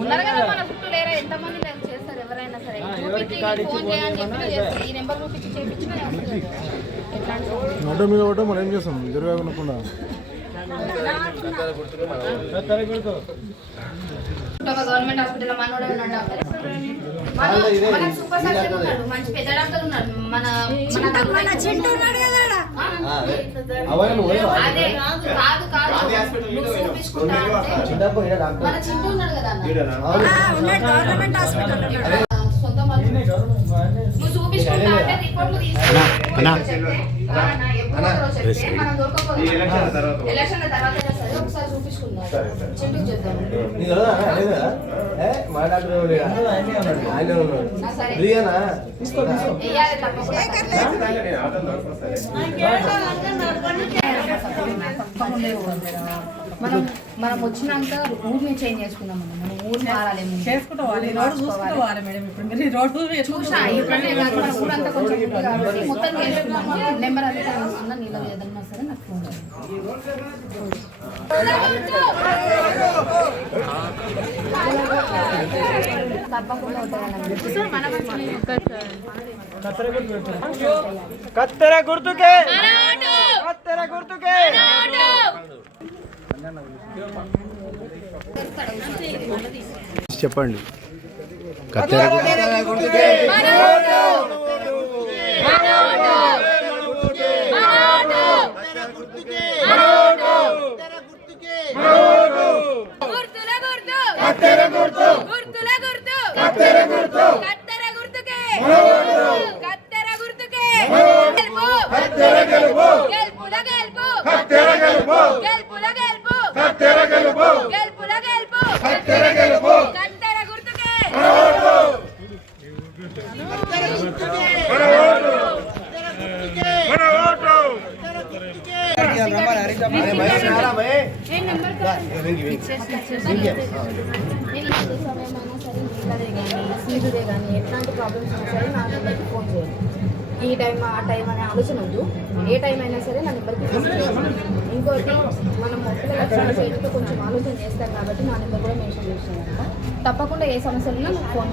ఉన్నారు కదా మన చుట్టూ లేరా? ఎంతమంది లేరు? చేస్తారు ఎవరైనా సరే. చూపించి ఫోన్ చేయని చెప్పి చేస్తారు. ఈ నెంబర్ చూపించి చేపించినా వస్తుంది. ఎట్లాంటి ఆటో మీద ఒకటో మనం ఏం చేస్తాం? జరగకుండా. ఒక గవర్నమెంట్ హాస్పిటల్ మనోడే ఉన్నాడు డాక్టర్ సూపర్ సర్జన్ ఉన్నాడు. మంచి పెద్ద డాక్టర్ ఉన్నాడు. మన మన దగ్గర చింటూ ఉన్నాడు కదా. అదే. కాదు. మన చింటూ ఉన్నాడు కదా అన్న. ఆ, ఉన్నాడు గవర్నమెంట్ హాస్పిటల్ ఉన్నాడు. సొంత వాళ్ళు. నువ్వు చూపించుకుంటా అంటే రిపోర్ట్లు ఎలక్షన్ తర్వాత. ఒకసారి చూపించుకుందాం. మనం మనం వచ్చినాక ఊరిని చేంజ్ చేసుకుందాం మనం ఊరు మారాలి. చూసా ఇప్పుడే కాదు మన ఊరంతా కొంచెం కాబట్టి మొత్తం చేసుకున్నాము నెంబర్ నీలో ఏదన్నా సరే నాకు ఫోన్ తప్పకుండా కత్తెర గుర్తుకే. కత్తెర గుర్తుకే చెప్పండి. కత్తెర గుర్తుల గుర్తు. కత్తెర గుర్తు గుర్తుల గుర్తు కత్తెర గుర్తు కత్తెర గుర్తుకే కత్తెర గుర్తుకే గెలుపు కత్తెర గెలుపు గెలుపుల గెలుపు కత్తెర గెలుపు గెలుపుల గెలుపు కత్తెర గెలుపు గెలుపుల గెలుపు కత్తెర గెలుపు కత్తెర గుర్తుకే నేను ఏ సమయమైనా సరే నీళ్ళదే కానీ ఎట్లాంటి ప్రాబ్లమ్స్ ఉన్నా సరే నా నెంబర్కి ఫోన్ చేయండి ఈ టైం ఆ టైం అనే ఆలోచన వద్దు. ఏ టైం అయినా సరే నా నెంబర్కి ఫోన్ చేయండి. ఇంకోటి మనం మొక్కల లక్షణాలు చేయడంతో కొంచెం ఆలోచన చేస్తాం కాబట్టి నా నెంబర్ కూడా మెన్షన్ చేస్తున్నాను తప్పకుండా ఏ సమస్యలు ఉన్నా నాకు ఫోన్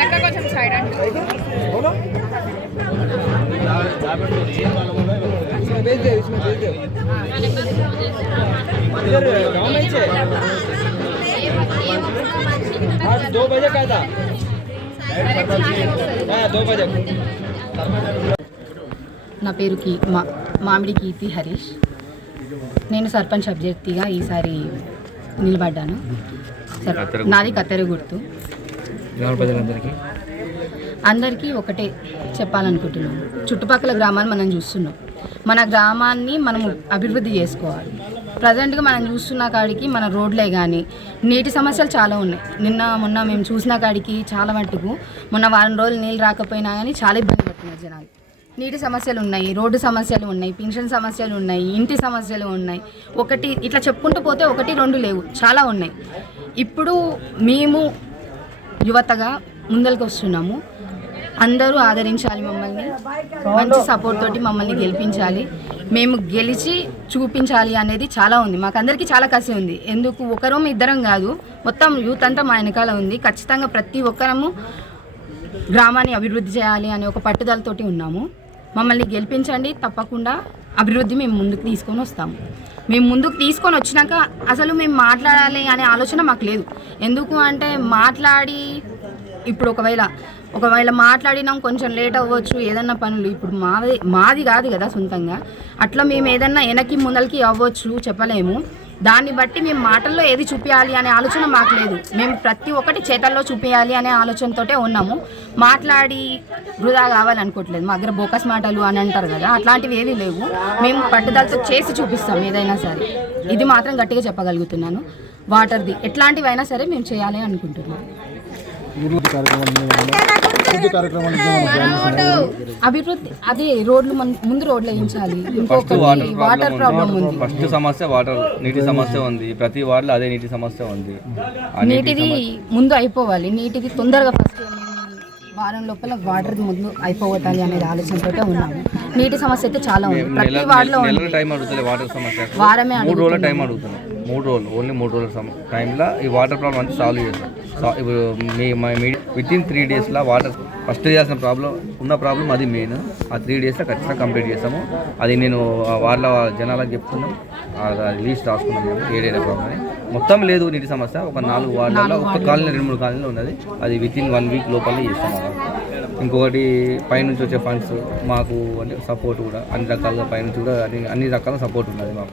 అక్కడ రా కొంచెం సైడ్ అంటే दो बजे का था हाँ दो बजे నా పేరు కీ మా మామిడి కీర్తి హరీష్ నేను సర్పంచ్ అభ్యర్థిగా ఈసారి నిలబడ్డాను సర్- నాది కత్తెర గుర్తు గ్రామ ప్రజలందరికీ అందరికీ ఒకటే చెప్పాలనుకుంటున్నాను చుట్టుపక్కల గ్రామాన్ని మనం చూస్తున్నాం మన గ్రామాన్ని మనం అభివృద్ధి చేసుకోవాలి. ప్రజెంట్గా మనం చూస్తున్న కాడికి మన రోడ్లే కానీ నీటి సమస్యలు చాలా ఉన్నాయి. నిన్న మొన్న మేము చూసిన కాడికి చాలా మట్టుకు మొన్న వారం రోజులు నీళ్ళు రాకపోయినా కానీ చాలా ఇబ్బంది పడుతున్నారు జనాలు. నీటి సమస్యలు ఉన్నాయి రోడ్డు సమస్యలు ఉన్నాయి పింఛన్ సమస్యలు ఉన్నాయి ఇంటి సమస్యలు ఉన్నాయి. ఒకటి ఇట్లా చెప్పుకుంటూ పోతే ఒకటి రెండు లేవు. చాలా ఉన్నాయి. ఇప్పుడు మేము యువతగా ముందరికి వస్తున్నాము. అందరూ ఆదరించాలి మమ్మల్ని. మంచి సపోర్ట్ తోటి మమ్మల్ని గెలిపించాలి. మేము గెలిచి చూపించాలి అనేది చాలా ఉంది. మాకు అందరికీ చాలా కసి ఉంది. ఎందుకు? ఒకరం ఇద్దరం కాదు. మొత్తం యూత్ అంతా మా వెనకాల ఉంది. ఖచ్చితంగా ప్రతి ఒక్కరము గ్రామాన్ని అభివృద్ధి చేయాలి అనే ఒక పట్టుదలతోటి ఉన్నాము. మమ్మల్ని గెలిపించండి. తప్పకుండా అభివృద్ధి మేము ముందుకు తీసుకొని వస్తాము. మేము ముందుకు తీసుకొని వచ్చినాక అసలు మేము మాట్లాడాలి అనే ఆలోచన మాకు లేదు. ఎందుకు అంటే మాట్లాడి ఇప్పుడు ఒకవేళ ఒకవేళ మాట్లాడినాం కొంచెం లేట్ అవ్వచ్చు ఏదన్నా పనులు. ఇప్పుడు మాది మాది కాదు కదా సొంతంగా. అట్లా మేము ఏదన్నా వెనక్కి ముందలకి అవ్వచ్చు చెప్పలేము. దాన్ని బట్టి మేము మాటల్లో ఏది చూపించాలి అనే ఆలోచన మాకు లేదు. మేము ప్రతి ఒక్కటి చేతల్లో చూపించాలి అనే ఆలోచనతోటే ఉన్నాము. మాట్లాడి వృధా కావాలనుకోవట్లేదు. మా దగ్గర బోకస్ మాటలు అని అంటారు కదా అట్లాంటివి ఏవి లేవు. మేము పట్టుదలతో చేసి చూపిస్తాం ఏదైనా సరే. ఇది మాత్రం గట్టిగా చెప్పగలుగుతున్నాను. వాటర్ది ఎట్లాంటివైనా సరే మేము చేయాలి అభివృద్ధి అదే రోడ్లు మన- ముందు రోడ్లు వేయించాలి. ఇంకొకటి వాటర్ ప్రాబ్లం ఉంది. ఫస్ట్ సమస్య వాటర్ నీటి సమస్య ఉంది. ప్రతి వార్డులో అదే నీటి సమస్య ఉంది. నీటిది ముందు అయిపోవాలి. నీటిది తొందరగా ఫస్ట్ వారం లోపల వాటర్ ముందు అయిపోగొట్టాలి అనేది ఆలోచనతో ఉన్నాము. నీటి సమస్య అయితే చాలా ఉంది. ప్రతి వార్డులో టైం అడుగుతుంది వాటర్ సమస్య. వారమే మూడు రోజుల. టైం అడుగుతున్నాం. మూడు రోజులు ఓన్లీ మూడు రోజుల సమ టైంలో ఈ వాటర్ ప్రాబ్లం అంతా సాల్వ్ చేస్తాం. ఇప్పుడు మీ విత్ ఇన్ త్రీ డేస్లో వాటర్ ఫస్ట్ చేయాల్సిన ప్రాబ్లం ఉన్న ప్రాబ్లం అది మెయిన్ ఆ త్రీ డేస్లో ఖచ్చితంగా కంప్లీట్ చేస్తాము. అది నేను వాళ్ళ జనాలకు చెప్తున్నాం లీస్ట్ రాసుకున్నాం మేము ఏడేడే ప్రాబ్లం మొత్తం లేదు నీటి సమస్య. ఒక నాలుగు వార్డులలో ఒక కాలనీ రెండు మూడు కాలనీలో ఉన్నది. అది విత్ ఇన్ వన్ వీక్ లోపలే చేస్తాం. ఇంకొకటి పైనుంచి వచ్చే ఫండ్స్ మాకు అంటే సపోర్ట్ కూడా అన్ని రకాలుగా పైనుంచి కూడా అన్ని అన్ని రకాల సపోర్ట్ ఉన్నది మాకు.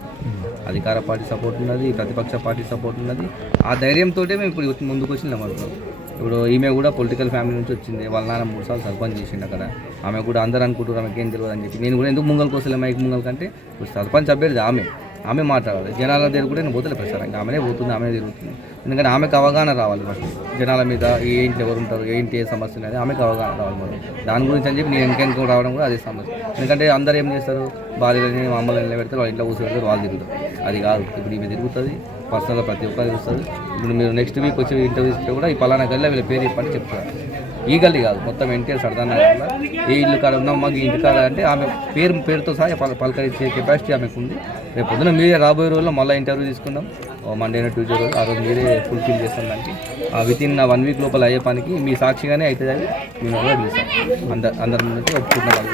అధికార పార్టీ సపోర్ట్ ఉన్నది ప్రతిపక్ష పార్టీ సపోర్ట్ ఉన్నది. ఆ ధైర్యంతో మేము ఇప్పుడు వచ్చి- ముందుకు వచ్చినాం అనుకో ఇప్పుడు ఈమె కూడా పొలిటికల్ ఫ్యామిలీ నుంచి వచ్చింది వాళ్ళ నాన్న మూడు సార్లు సర్పంచ్ చేసిండు అక్కడ. ఆమె కూడా అందరూ అనుకుంటారు ఆమెకి ఏం తెలియదు అని చెప్పి. నేను కూడా ఎందుకు ముంగల్ కోసం మైక్ ముంగల్ కంటే? ఇప్పుడు సర్పంచ్ అభ్యర్థి ఆమె. ఆమె మాట్లాడాలి. జనాల దగ్గర కూడా నేను పోతలే ప్రచారం. ఆమెనే పోతుంది ఆమెనే తిరుగుతుంది. ఎందుకంటే ఆమెకు అవగాహన రావాలి ఫస్ట్ జనాల మీద ఏంటి ఎవరు ఉంటారు ఏంటి ఏ సమస్య అనేది ఆమెకు అవగాహన రావాలి మరి దాని గురించి అని చెప్పి నేను ఇంకెందుకు రావడం కూడా అదే సమస్య. ఎందుకంటే అందరూ ఏం చేస్తారు? భార్యలని అమ్మలని పెడతారు వాళ్ళ ఇంట్లో కూర్చోబెడతారు వాళ్ళు తిరుగుతారు. అది కాదు. ఇప్పుడు ఈమె తిరుగుతుంది పర్సనల్గా ప్రతి ఒక్కరు తెలుస్తుంది ఇప్పుడు మీరు నెక్స్ట్ వీక్ వచ్చి ఇంటర్వ్యూ ఇస్తే కూడా ఈ పలానా కల్లా వీళ్ళ పేరు చెప్పని చెప్తారు. ఈ గల్లీ కాదు. మొత్తం ఎన్టీఆర్ సరదాన ఏ ఇల్లు కాడ ఉన్నాం మాకు ఇంటి కాడ అంటే ఆమె పేరు పేరుతో సహా పల పలకరించే కెపాసిటీ ఆమెకు ఉంది. రేపు పొద్దున మీరే రాబోయే రోజుల్లో మళ్ళీ ఇంటర్వ్యూ తీసుకుందాం. మండే ట్యూస్డే రోజు ఆ రోజు మీరే ఫుల్ఫిల్ చేస్తాం దానికి. ఆ విత్ ఇన్ వన్ వీక్ లోపల అయ్యే పనికి మీ సాక్షిగానే అవుతుంది అని మేము కూడా అందరు అందరి నుంచి ఒప్పుకుంటున్నాం.